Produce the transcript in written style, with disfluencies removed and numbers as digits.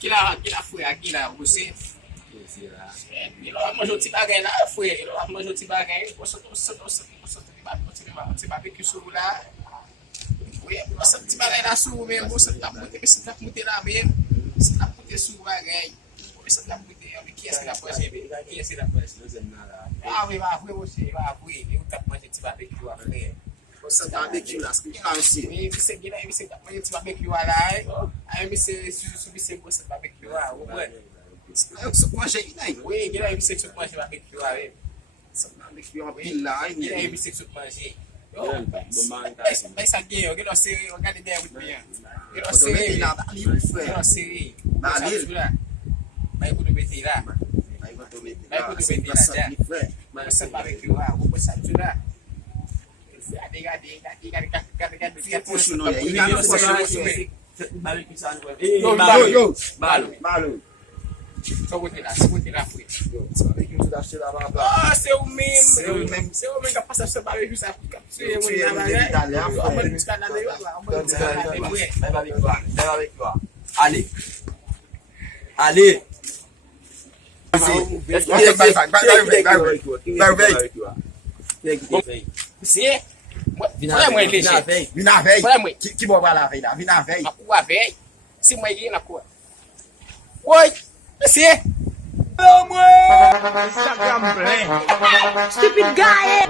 Kila fwe a gila wose. Ilo a manjou ti bagay la fwe, ilo a manjou ti bagay, oso ti barbecue sou la. Oui, oso ti bagay la sou men, oso tap moute la men, se tap moute sou bagay. Oso tap moute, ki eski la pwese be? Ki eski la pwese? Oui, va fwe wose, va fwe, yo tap manje ti barbecue a fwe. Oso barbecue la, skip kan si. Oui, bise gila, bise tap manje ti barbecue a la, ay bise sou bise gose barbecue a, wè. Sok manje inay. Oui, gila bise sou manje barbecue a, wè. Sok barbecue an pil la, Gila inay. bise sou manje. Bay sa gen yo, gila seri, yo gade der wit mi yan. Gila Oso seri, meti la, bali ou fwe. gila seri. Balil. Bay kou do beti la. Ay wato meti Bay la, kou do se beti la, pasan ja. li fwe. Mwen se barbecue a, wè sa tu la. Gade. Fiye pochou nou ya, inay pochou. Balou. So wote la fwe. Yo, barbecue tout achete la baba. Ah, se ou men. Se ou men. Se ou men ka pasa se barbecue sa kapsuye Yo, mwen tuye nan mwen bagay. deli dale, Yo, mwen muska nan de yo la. Mwen muska nan de yo. Allez. Allez. Se, fwè mwen leje. Vina vey. Fwè mwen. Ki bo wala vey la, vina vey. A kou a vey. Si mwen gen a kou. Woy, se. Stupid guy!